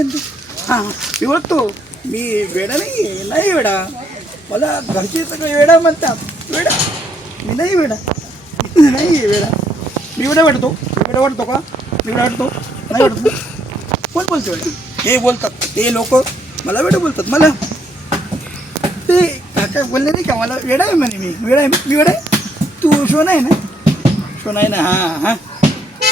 आहेत? हां मी ओळखतो मी वेडा नाही आहे नाही वेडा. मला घरचे सगळे वेडा म्हणतात. वेडा. मी नाही वेडा. नाही आहे वेडा. मी वेडा वाटतो. वेडा वाटतो का? मी वेडा वाटतो. नाही वाटतो कोण बोलतो वेडा? हे बोलतात. ते लोक मला वेडा बोलतात. मला. ते काका बोलले नाही का मला वेडा आहे म्हणे मी. वेडा आहे. मी वेडा आहे? तू शोना आहे ना? शोना आहे ना? हां हां.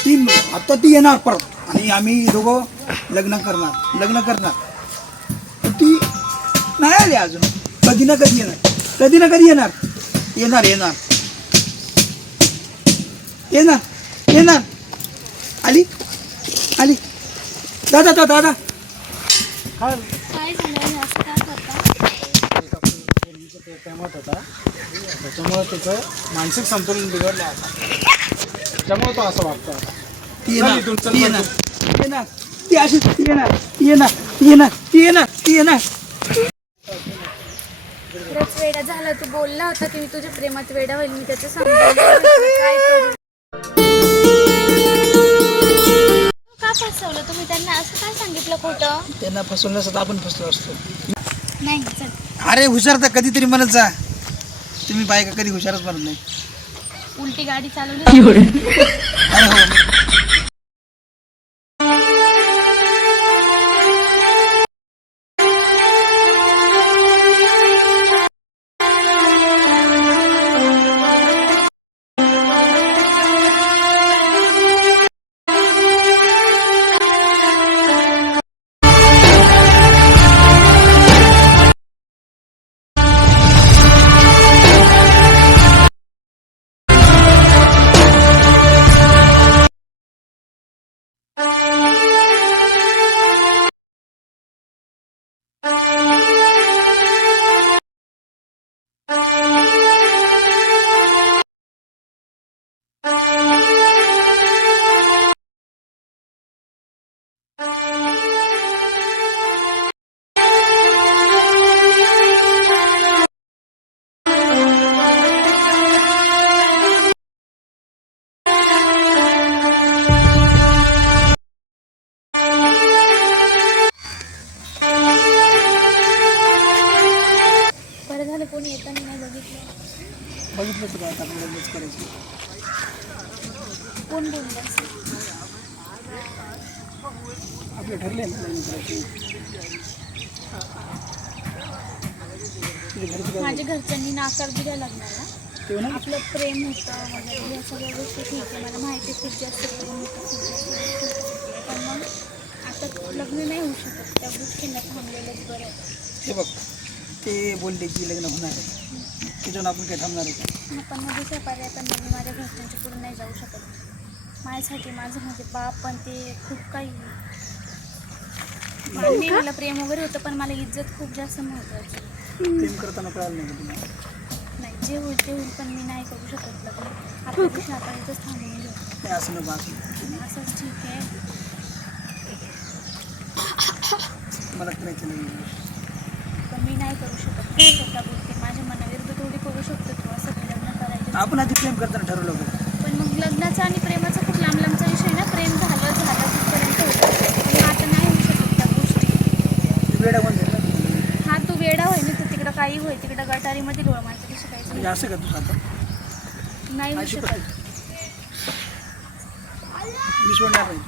ती आता ती येणार परत. आणि आम्ही दोघं लग्न करणार लग्न करणार. पण ती नाही आली अजून. कधी ना कधी येणार. कधी ना कधी येणार. येणार येणार. येणार येणार. आली? आली? दादा दादा दादा. काय झालं? होता त्याच्यामुळे त्याचं मानसिक संतुलन बिघडलं आता. त्याच्यामुळे तो असं वागतो आता येणार. येणार येणार ती अशी ती येणार येणार ती येणार येणार येणार खरंच वेडा झाला तू बोलला होता की मी तुझ्या प्रेमात वेडा होईल मी त्याचं करू? का फसवलं? तुम्ही त्यांना असं काय सांगितलं खोटं? त्यांना फसवण्यासाठी आपण फसलो असतो. नाही चल. अरे हुशार तर कधीतरी म्हणत जा. तुम्ही बायका कधी हुशारच म्हणत नाही. उलटी गाडी चालवली. अरे हो. करायचं. कोण बोललं? आपलं ठरले ना लग्न करायचं माझ्या घरच्यांनी नाकार दिला लग्नाला. आपलं प्रेम होतं वगैरे या सगळ्या गोष्टी ठीक आहे. मला माहिती खूप जास्त प्रेम होतं. पण मग आता लग्न नाही होऊ शकत. त्या गोष्टींना थांबलेलंच बरं आहे. हे बघ ते बोलले की लग्न होणार आहे. त्याच्यावर आपण काय थांबणार आहे पण मग दुसऱ्या पर्याय पण मग मी माझ्या घरच्यांच्या पुढे नाही जाऊ शकत. माझ्यासाठी माझं म्हणजे बाप पण ते खूप काही. मान्य आहे मला प्रेम वगैरे होतं पण मला इज्जत खूप जास्त महत्त्वाची प्रेम करताना कळालं नाही नाही जे होईल ते होईल पण मी नाही करू शकत लग्न. आपल्या आपण इथंच थांबून घेऊ. नाही असं नको. असंच ठीक आहे. मला पण मी नाही करू शकत मी स्वतः बोलते माझ्या मनाविरुद्ध थोडी करू शकतो तू असं की लग्न करायचं आपण आधी प्रेम करताना ठरवलं होतं. पण मग लग्नाचा आणि प्रेमाचा खूप लांब लांबचा विषय ना प्रेम झालं झालं तिथपर्यंत होतं. पण मग आता नाही होऊ शकत त्या गोष्टी. वेळा कोण झाला हा तू वेडा होय ना तर तिकडं काही होय तिकडं गटारीमध्ये डोळा मारतं कसं म्हणजे शिकायचं असं का तू आता नाही होऊ अशी शकत? मी सोडणार नाही.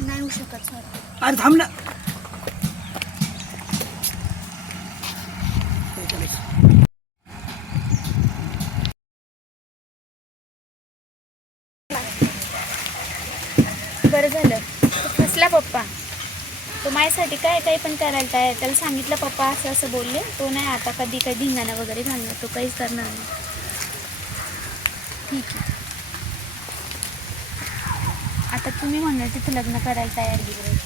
नाही होऊ शकत सर अरे थांब ना हे करायचं. बरं झालं तो फसला पप्पा तो माझ्यासाठी काय काही पण करायला तयार त्याला सांगितलं पप्पा असं असं बोलले. तो नाही आता कधी काही धिंगाणा वगैरे घालणार तो काहीच करणार नाही. ठीक आहे. आता तुम्ही म्हणणार तिथं लग्न करायला तयार बिघडेल.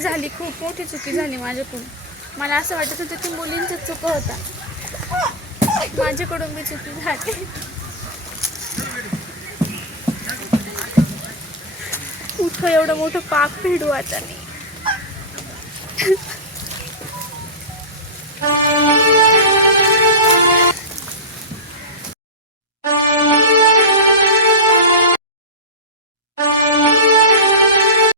चुकी झाली खूप मोठी चुकी झाली माझ्याकडून. मला असं वाटत होतं की मुलींचं चुक होता. माझ्याकडून मी चुकी झाली. कुठं एवढं मोठं पाक फेडू आता मी.